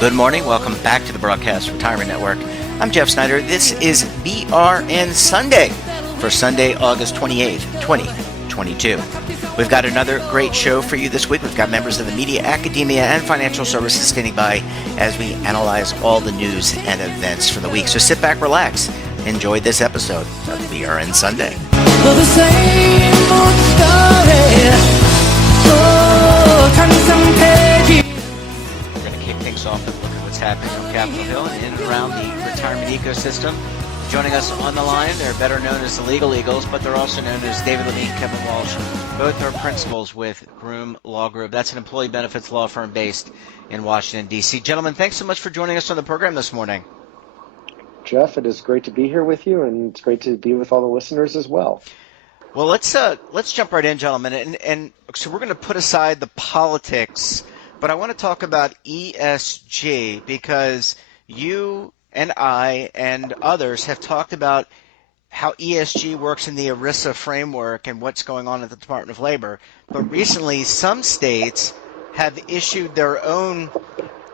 Good morning. Welcome back to the Broadcast Retirement Network. I'm Jeff Snyder. This is BRN Sunday for Sunday, August 28th, 2022. We've got another great show for you this week. We've got members of the media, academia, and financial services standing by as we analyze all the news and events for the week. So sit back, relax, enjoy this episode of BRN Sunday. For the same old story. Oh, turn some pages. Things off and look at what's happening on Capitol Hill and in and around the retirement ecosystem. Joining us on the line, they're better known as the Legal Eagles, but they're also known as David Levine, Kevin Walsh. Both are principals with Groom Law Group. That's an employee benefits law firm based in Washington, D.C. Gentlemen, thanks so much for joining us on the program this morning. Jeff, it is great to be here with you, and it's great to be with all the listeners as well. Well, let's jump right in, gentlemen, and so we're going to put aside the politics. But I want to talk about ESG because you and I and others have talked about how ESG works in the ERISA framework and what's going on at the Department of Labor. But recently, some states have issued their own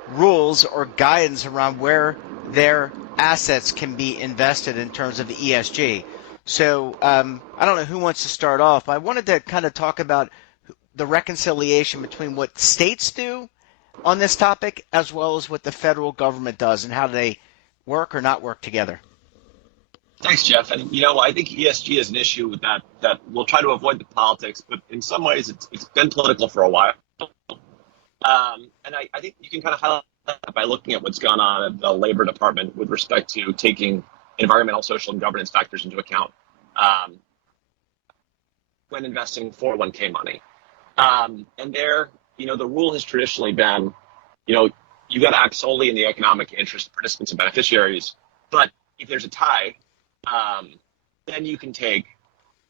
rules or guidance around where their assets can be invested in terms of ESG. So I don't know who wants to start off, but I wanted to kind of talk about the reconciliation between what states do on this topic as well as what the federal government does and how they work or not work together. Thanks, Jeff. And, I think ESG is an issue that we'll try to avoid the politics, but in some ways it's been political for a while. And I think you can kind of highlight that by looking at what's gone on at the Labor Department with respect to taking environmental, social, and governance factors into account when investing 401k money. And there, the rule has traditionally been, you got to act solely in the economic interest of participants and beneficiaries. But if there's a tie, then you can take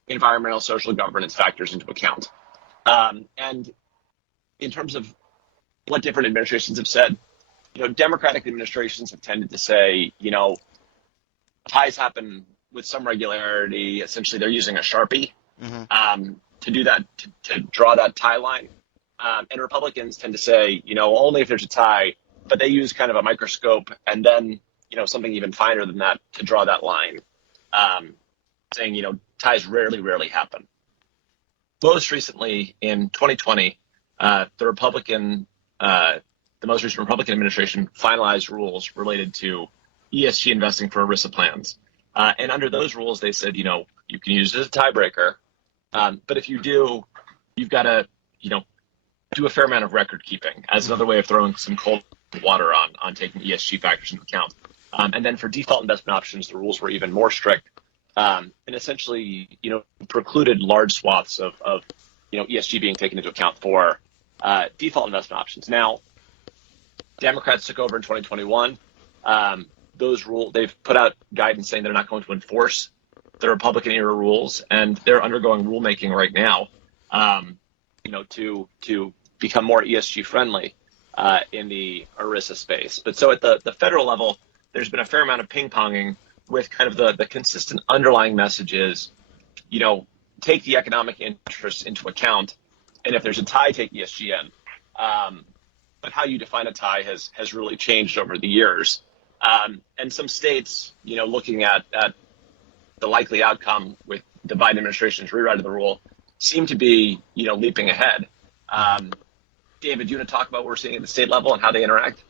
environmental, social, governance factors into account. And in terms of what different administrations have said, Democratic administrations have tended to say, ties happen with some regularity. Essentially, they're using a Sharpie. To do that, to draw that tie line. And Republicans tend to say, only if there's a tie, but they use kind of a microscope and then, something even finer than that to draw that line, saying, ties rarely happen. Most recently in 2020, the most recent Republican administration finalized rules related to ESG investing for ERISA plans. And under those rules, they said, you can use it as a tiebreaker. But if you do, you've got to, do a fair amount of record keeping as another way of throwing some cold water on taking ESG factors into account. And then for default investment options, the rules were even more strict and essentially, precluded large swaths of ESG being taken into account for default investment options. Now, Democrats took over in 2021. Those rules, they've put out guidance saying they're not going to enforce the Republican era rules, and they're undergoing rulemaking right now, to become more ESG friendly in the ERISA space. But so at the federal level, there's been a fair amount of ping-ponging with kind of the consistent underlying messages, take the economic interests into account, and if there's a tie, take ESG in. But how you define a tie has really changed over the years. And some states, looking at the likely outcome with the Biden administration's rewrite of the rule, seem to be, leaping ahead. David, do you want to talk about what we're seeing at the state level and how they interact?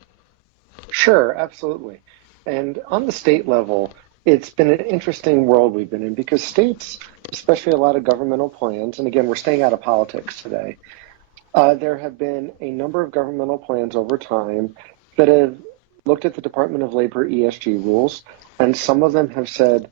Sure, absolutely. And on the state level, it's been an interesting world we've been in because states, especially a lot of governmental plans, and again, we're staying out of politics today, there have been a number of governmental plans over time that have looked at the Department of Labor ESG rules, and some of them have said,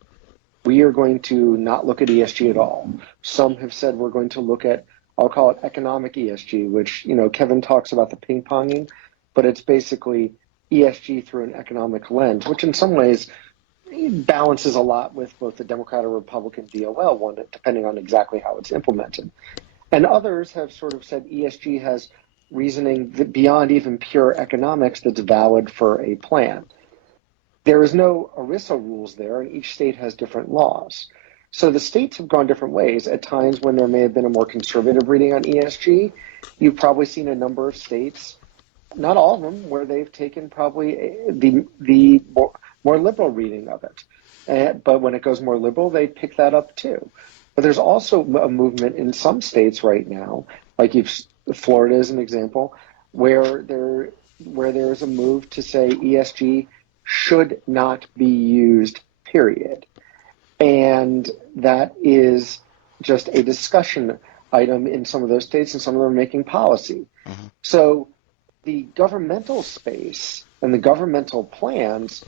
we are going to not look at ESG at all. Some have said we're going to look at, I'll call it economic ESG, which, Kevin talks about the ping-ponging, but it's basically ESG through an economic lens, which in some ways balances a lot with both the Democrat or Republican DOL one, depending on exactly how it's implemented. And others have sort of said ESG has reasoning beyond even pure economics that's valid for a plan. There is no ERISA rules there, and each state has different laws. So the states have gone different ways. At times when there may have been a more conservative reading on ESG, you've probably seen a number of states, not all of them, where they've taken probably the more liberal reading of it. But when it goes more liberal, they pick that up too. But there's also a movement in some states right now, like Florida is an example, where there's a move to say ESG should not be used, period. And that is just a discussion item in some of those states, and some of them are making policy. Mm-hmm. So the governmental space and the governmental plans,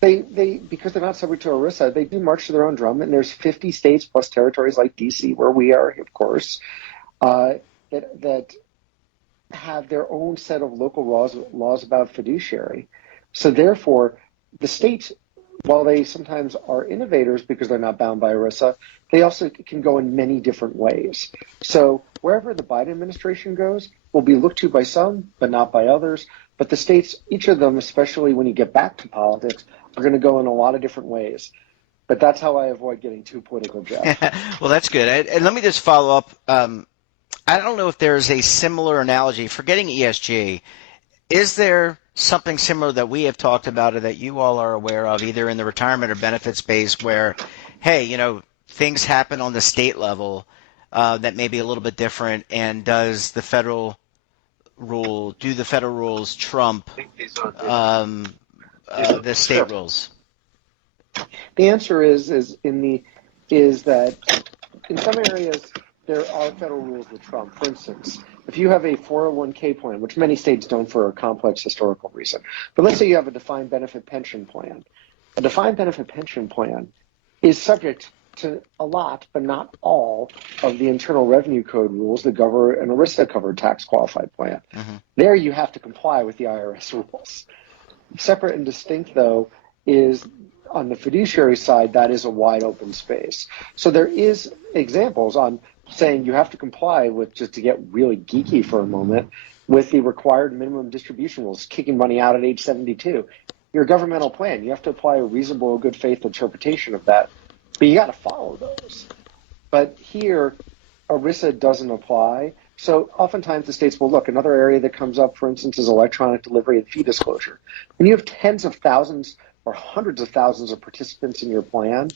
they because they're not subject to ERISA, they do march to their own drum, and there's 50 states plus territories like DC, where we are, of course, that have their own set of local laws about fiduciary. So therefore, the states, while they sometimes are innovators because they're not bound by ERISA, they also can go in many different ways. So wherever the Biden administration goes will be looked to by some, but not by others. But the states, each of them, especially when you get back to politics, are going to go in a lot of different ways. But that's how I avoid getting too political, Jeff. Well, that's good. And let me just follow up. I don't know if there's a similar analogy. Forgetting ESG, is there something similar that we have talked about or that you all are aware of, either in the retirement or benefit space, where, hey, things happen on the state level that may be a little bit different, and do the federal rules trump the state rules? The answer is that in some areas there are federal rules that trump. For instance, if you have a 401k plan, which many states don't for a complex historical reason, but let's say you have a defined benefit pension plan. A defined benefit pension plan is subject to a lot, but not all, of the Internal Revenue Code rules that govern an ERISA-covered tax-qualified plan. Mm-hmm. There you have to comply with the IRS rules. Separate and distinct, though, is on the fiduciary side, that is a wide open space. So there is examples on saying you have to comply with, just to get really geeky for a moment, with the required minimum distribution rules, kicking money out at age 72. Your governmental plan, you have to apply a reasonable, good faith interpretation of that, but you got to follow those. But here, ERISA doesn't apply. So oftentimes the states will look. Another area that comes up, for instance, is electronic delivery and fee disclosure. When you have tens of thousands or hundreds of thousands of participants in your plan,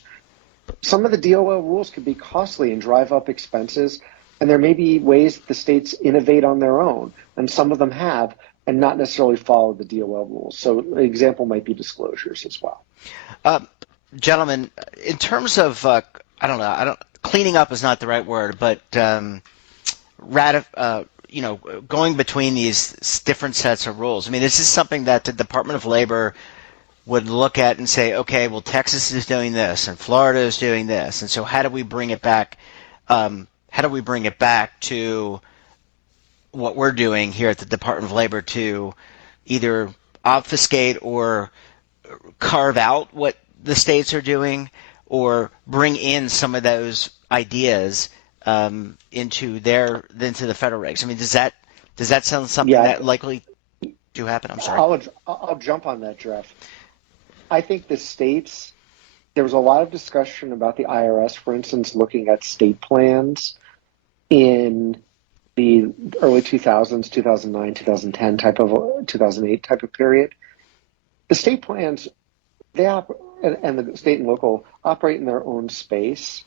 some of the DOL rules could be costly and drive up expenses, and there may be ways that the states innovate on their own, and some of them have, and not necessarily follow the DOL rules. So an example might be disclosures as well. Gentlemen, in terms of, cleaning up is not the right word, but going between these different sets of rules. I mean, this is something that the Department of Labor would look at and say, okay, well, Texas is doing this and Florida is doing this, and so how do we bring it back? How do we bring it back to what we're doing here at the Department of Labor to either obfuscate or carve out what the states are doing, or bring in some of those ideas into the federal regs? I mean, does that sound something that likely to happen? I'm sorry. I'll jump on that, Jeff. I think the states, there was a lot of discussion about the IRS, for instance, looking at state plans in the early 2000s, 2009, 2010 2008 type of period. The state plans, and the state and local operate in their own space.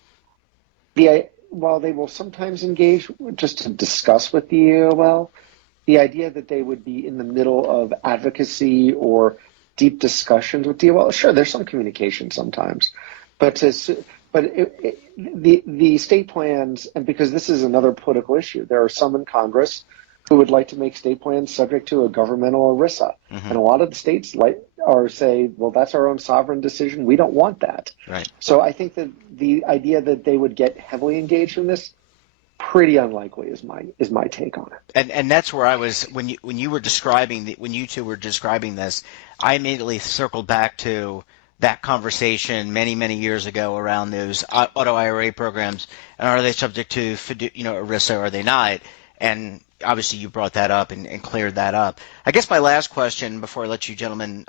While they will sometimes engage just to discuss with the EOL, the idea that they would be in the middle of advocacy or deep discussions with DOL, sure, there's some communication sometimes, but the state plans, and because this is another political issue, there are some in Congress who would like to make state plans subject to a governmental ERISA, and a lot of the states say, well, that's our own sovereign decision. We don't want that. Right. So I think that the idea that they would get heavily engaged in this, pretty unlikely is my take on it. And that's where I was when you two were describing this, I immediately circled back to that conversation many, many years ago around those auto IRA programs, and are they subject to ERISA or are they not? And obviously you brought that up and cleared that up. I guess my last question before I let you gentlemen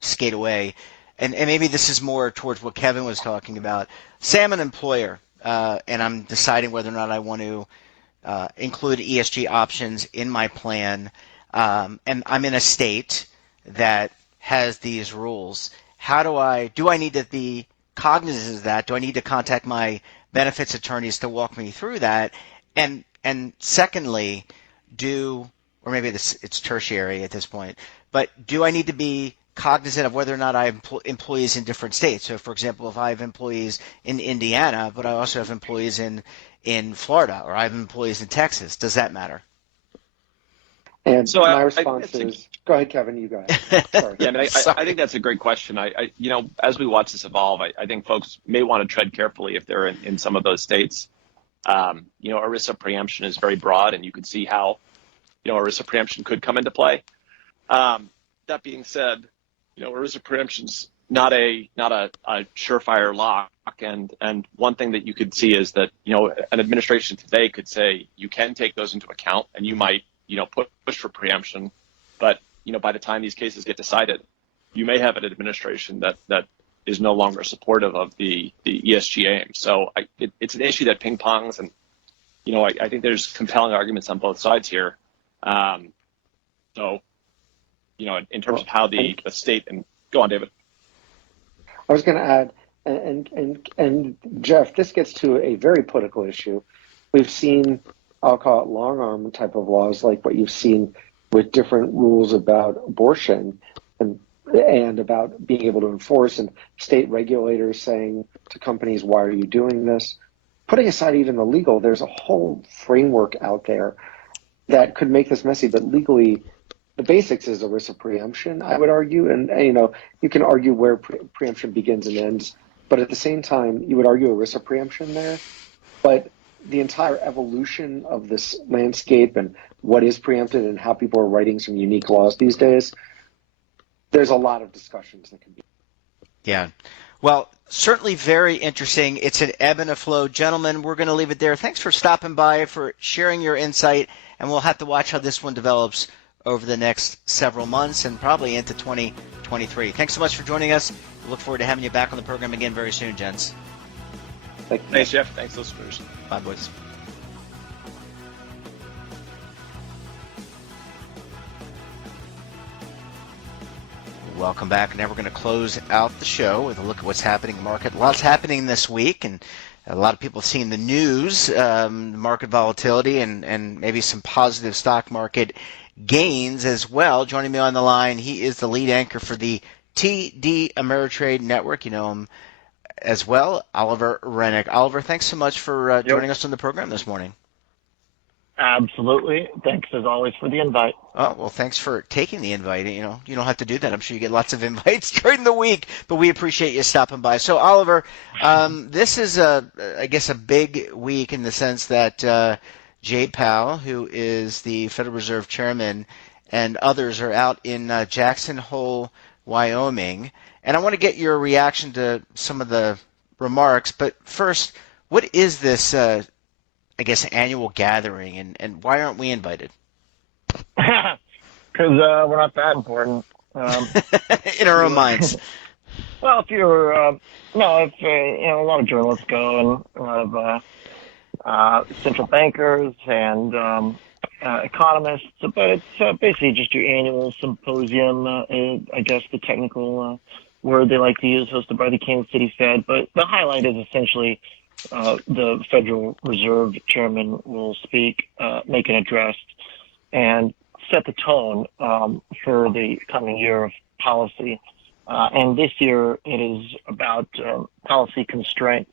skate away, and maybe this is more towards what Kevin was talking about. Say I'm an employer and I'm deciding whether or not I want to include ESG options in my plan, and I'm in a state that has these rules. Do I need to be cognizant of that? Do I need to contact my benefits attorneys to walk me through that? And secondly, or maybe it's tertiary at this point, but do I need to be cognizant of whether or not I have employees in different states? So, for example, if I have employees in Indiana, but I also have employees in Florida, or I have employees in Texas, does that matter? And So my response is, go ahead, Kevin, you go ahead. Sorry. Yeah, I think that's a great question. As we watch this evolve, I think folks may want to tread carefully if they're in some of those states. ERISA preemption is very broad, and you could see how, ERISA preemption could come into play. That being said, ERISA preemption's not a surefire lock, and one thing that you could see is that, an administration today could say you can take those into account, and you might, push for preemption, but by the time these cases get decided, you may have an administration that is no longer supportive of the ESG aim. So it's an issue that ping pongs, and I think there's compelling arguments on both sides here. In terms of how the state, and go on, David. I was going to add, and Jeff, this gets to a very political issue. We've seen, I'll call it long arm type of laws, like what you've seen with different rules about abortion and about being able to enforce, and state regulators saying to companies, why are you doing this? Putting aside even the legal, there's a whole framework out there that could make this messy, but legally, the basics is ERISA preemption, I would argue, and you can argue where preemption begins and ends, but at the same time, you would argue ERISA preemption there, but the entire evolution of this landscape and what is preempted and how people are writing some unique laws these days, there's a lot of discussions that can be. Yeah. Well, certainly very interesting. It's an ebb and a flow. Gentlemen, we're going to leave it there. Thanks for stopping by, for sharing your insight, and we'll have to watch how this one develops over the next several months and probably into 2023. Thanks so much for joining us. We look forward to having you back on the program again very soon, gents. Thanks, Jeff. Thanks, listeners. Bye, boys. Welcome back. Now we're going to close out the show with a look at what's happening in the market. Lots happening this week, and a lot of people seeing the news, market volatility, and maybe some positive stock market gains as well. Joining me on the line, he is the lead anchor for the TD Ameritrade Network. You know him as well, Oliver Rennick. Oliver, thanks so much for joining us on the program this morning. Absolutely. Thanks, as always, for the invite. Oh, well, thanks for taking the invite. You don't have to do that. I'm sure you get lots of invites during the week, but we appreciate you stopping by. So, Oliver, this is, I guess, a big week in the sense that Jay Powell, who is the Federal Reserve Chairman, and others are out in Jackson Hole, Wyoming. And I want to get your reaction to some of the remarks. But first, what is this, I guess, annual gathering, and why aren't we invited? Because we're not that important. In our own minds. Well, if you're, a lot of journalists go, and a lot of central bankers and economists, but it's basically just your annual symposium, I guess the technical word they like to use, hosted by the Kansas City Fed. But the highlight is essentially the Federal Reserve Chairman will speak, make an address, and set the tone for the coming year of policy. And this year it is about policy constraints.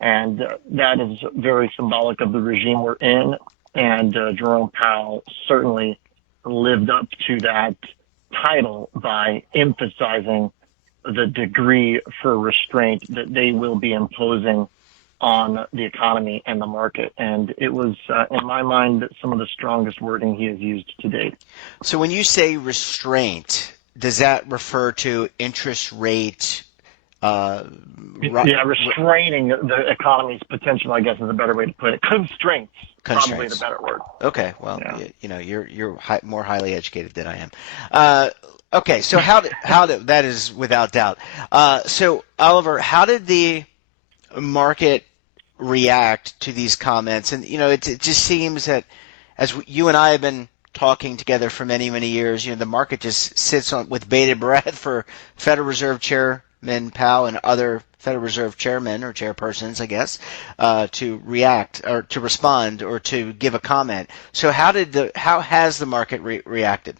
And that is very symbolic of the regime we're in. And Jerome Powell certainly lived up to that title by emphasizing the degree for restraint that they will be imposing on the economy and the market. And it was, in my mind, some of the strongest wording he has used to date. So when you say restraint, does that refer to interest rate Restraining the economy's potential, I guess, is a better way to put it. Constraints. Probably the better word. Okay, well, Yeah. you're more highly educated than I am. Okay, so how did that is without doubt. So Oliver, how did the market react to these comments? And it just seems that as you and I have been talking together for many years, the market just sits on with bated breath for Federal Reserve Chairman Powell and other Federal Reserve chairmen or chairpersons, I guess, to react or to respond or to give a comment. So how has the market reacted?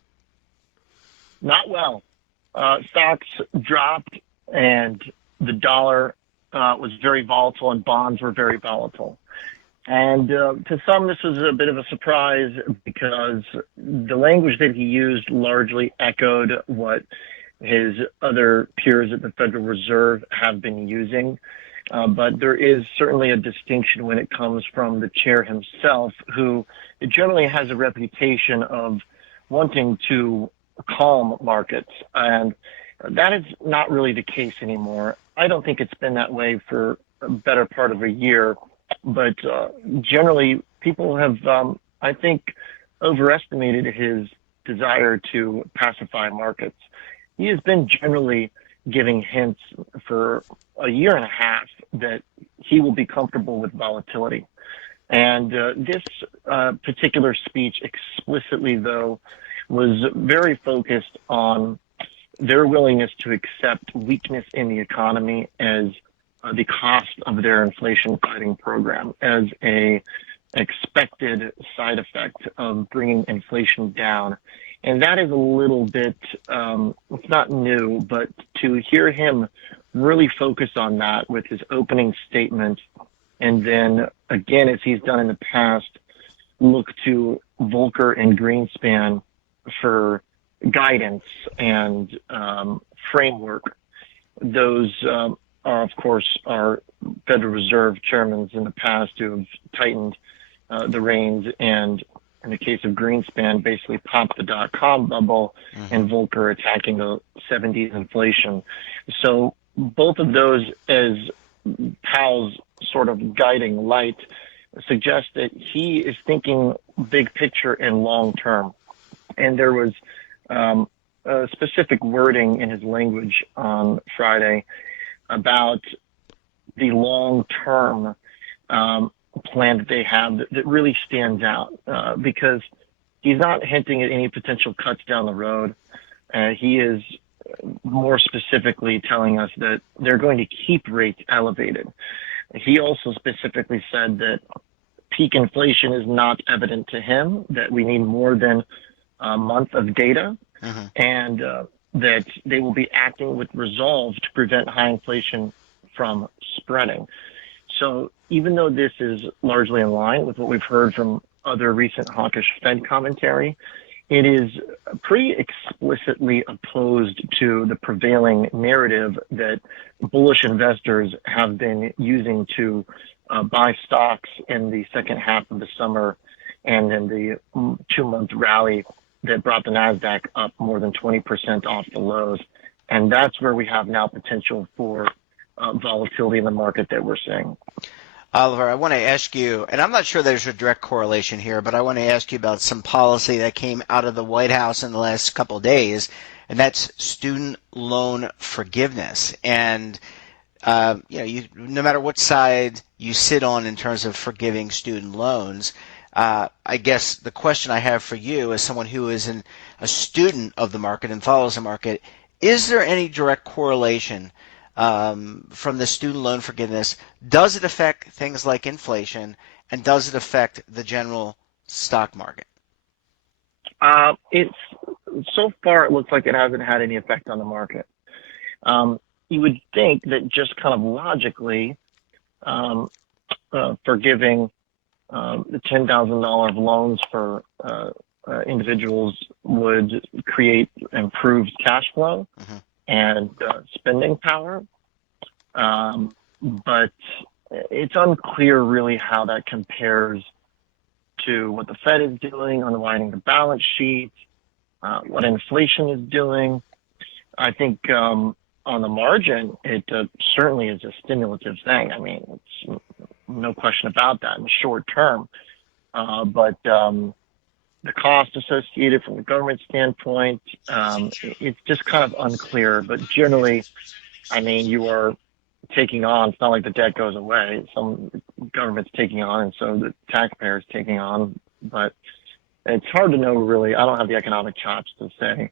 Not well. Stocks dropped, and the dollar was very volatile, and bonds were very volatile. And to some, this was a bit of a surprise because the language that he used largely echoed what his other peers at the Federal Reserve have been using. But there is certainly a distinction when it comes from the chair himself, who generally has a reputation of wanting to calm markets. And that is not really the case anymore. I don't think it's been that way for a better part of a year. But generally, people have, I think, overestimated his desire to pacify markets. He has been generally giving hints for a year and a half that he will be comfortable with volatility. And this particular speech explicitly, though, was very focused on their willingness to accept weakness in the economy as the cost of their inflation fighting program, as a expected side effect of bringing inflation down. And that is a little bit, it's not new, but to hear him really focus on that with his opening statement, and then again, as he's done in the past, look to Volcker and Greenspan for guidance and framework. Those are, of course, our Federal Reserve chairmen in the past who have tightened the reins, and in the case of Greenspan, basically popped the dot-com bubble, and Volcker attacking the 70s inflation. So both of those, as Powell's sort of guiding light, suggest that he is thinking big picture and long term. And there was specific wording in his language on Friday about the long-term plan that they have that really stands out because he's not hinting at any potential cuts down the road. He is more specifically telling us that they're going to keep rates elevated. He also specifically said that peak inflation is not evident to him, that we need more than a month of data, and that they will be acting with resolve to prevent high inflation from spreading. So even though this is largely in line with what we've heard from other recent hawkish Fed commentary, it is pretty explicitly opposed to the prevailing narrative that bullish investors have been using to buy stocks in the second half of the summer and in the 2-month rally that brought the NASDAQ up more than 20% off the lows. And that's where we have now potential for volatility in the market that we're seeing. Oliver, I want to ask you, and I'm not sure there's a direct correlation here, but I want to ask you about some policy that came out of the White House in the last couple of days, and that's student loan forgiveness. And no matter what side you sit on in terms of forgiving student loans, I guess the question I have for you as someone who is a student of the market and follows the market, is there any direct correlation from the student loan forgiveness? Does it affect things like inflation, and does it affect the general stock market? It's so far it looks like it hasn't had any effect on the market. You would think that just kind of logically, forgiving the $10,000 of loans for individuals would create improved cash flow and spending power. But it's unclear really how that compares to what the Fed is doing, unwinding the balance sheet, what inflation is doing. I think on the margin, it certainly is a stimulative thing. I mean, it's no question about that in the short term. But the cost associated from the government standpoint, it's just kind of unclear. But generally, I mean, you are taking on, it's not like the debt goes away. Some government's taking on, and so the taxpayer's taking on. But it's hard to know, really. I don't have the economic chops to say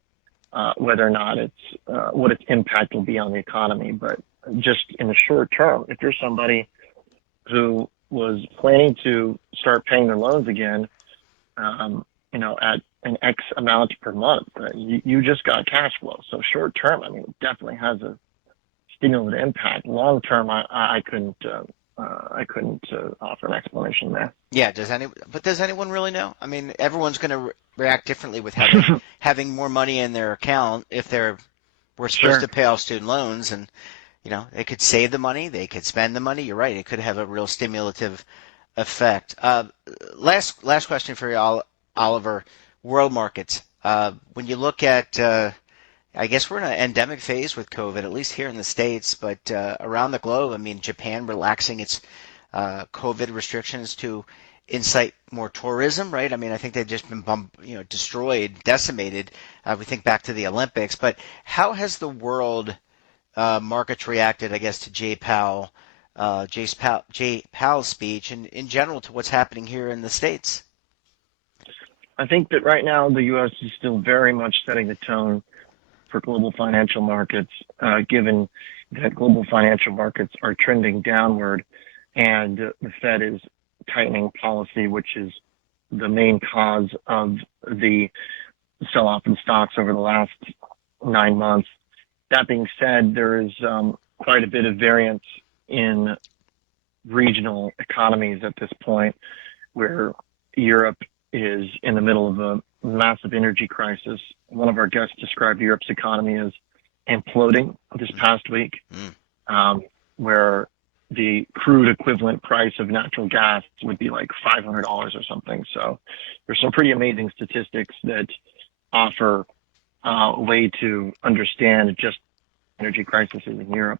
whether or not it's what its impact will be on the economy. But just in the short term, if you're somebody who was planning to start paying their loans again, at an X amount per month, you just got cash flow. So short term, I mean, it definitely has a stimulative impact. Long term, I couldn't offer an explanation there. Yeah, does anyone really know? I mean, everyone's going to react differently with having more money in their account if we're supposed to pay off student loans, and they could save the money, they could spend the money. You're right; it could have a real stimulative effect. Last question for you, Oliver. World markets. When you look at, I guess we're in an endemic phase with COVID, at least here in the States, but around the globe. I mean, Japan relaxing its COVID restrictions to incite more tourism, right? I mean, I think they've just been destroyed, decimated. We think back to the Olympics, but how has the world markets reacted, I guess, to Jay Powell's speech, and in general to what's happening here in the States? I think that right now the U.S. is still very much setting the tone for global financial markets, given that global financial markets are trending downward, and the Fed is tightening policy, which is the main cause of the sell-off in stocks over the last 9 months. That being said, there is quite a bit of variance in regional economies at this point, where Europe is in the middle of a massive energy crisis. One of our guests described Europe's economy as imploding this past week, where the crude equivalent price of natural gas would be like $500 or something. So there's some pretty amazing statistics that offer a way to understand just energy crises in Europe.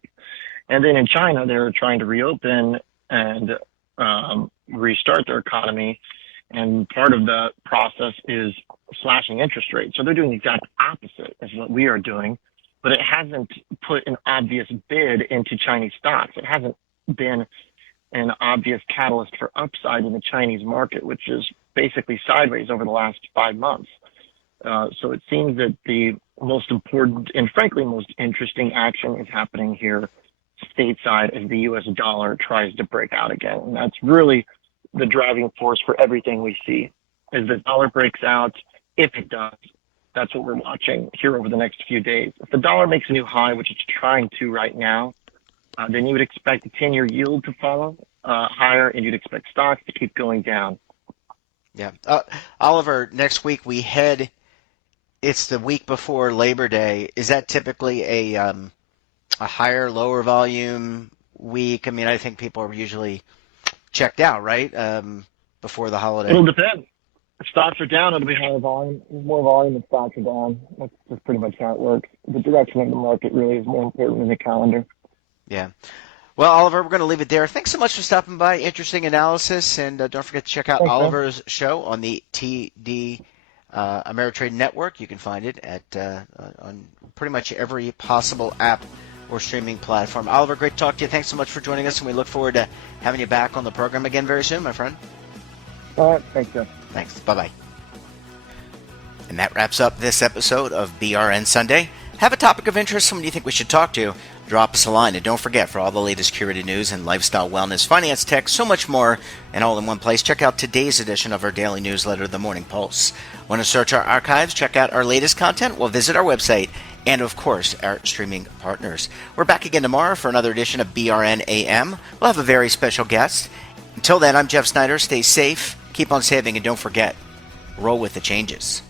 And then in China, they're trying to reopen and restart their economy. And part of the process is slashing interest rates. So they're doing the exact opposite as what we are doing, but it hasn't put an obvious bid into Chinese stocks. It hasn't been an obvious catalyst for upside in the Chinese market, which is basically sideways over the last 5 months. So it seems that the most important and frankly most interesting action is happening here stateside as the U.S. dollar tries to break out again. And that's really the driving force for everything we see. As the dollar breaks out, if it does, that's what we're watching here over the next few days. If the dollar makes a new high, which it's trying to right now, then you would expect the 10-year yield to follow higher, and you'd expect stocks to keep going down. Yeah. Oliver, next week it's the week before Labor Day. Is that typically a higher, lower volume week? I mean, I think people are usually checked out, right, before the holiday. It'll depend. If stocks are down, it'll be higher volume. More volume if stocks are down. That's just pretty much how it works. The direction of the market really is more important than the calendar. Yeah. Well, Oliver, we're going to leave it there. Thanks so much for stopping by. Interesting analysis. And don't forget to check out Oliver's show on the TD Ameritrade Network. You can find it at on pretty much every possible app or streaming platform. Oliver, great to talk to you. Thanks so much for joining us, and we look forward to having you back on the program again very soon, my friend. All right. Thanks, Jeff. Thanks. Bye-bye. And that wraps up this episode of BRN Sunday. Have a topic of interest, someone you think we should talk to, drop us a line. And don't forget, for all the latest curated news and lifestyle, wellness, finance, tech, so much more, and all in one place, check out today's edition of our daily newsletter, The Morning Pulse. Want to search our archives, check out our latest content? Well, visit our website and, of course, our streaming partners. We're back again tomorrow for another edition of BRN AM. We'll have a very special guest. Until then, I'm Jeff Snyder. Stay safe, keep on saving, and don't forget, roll with the changes.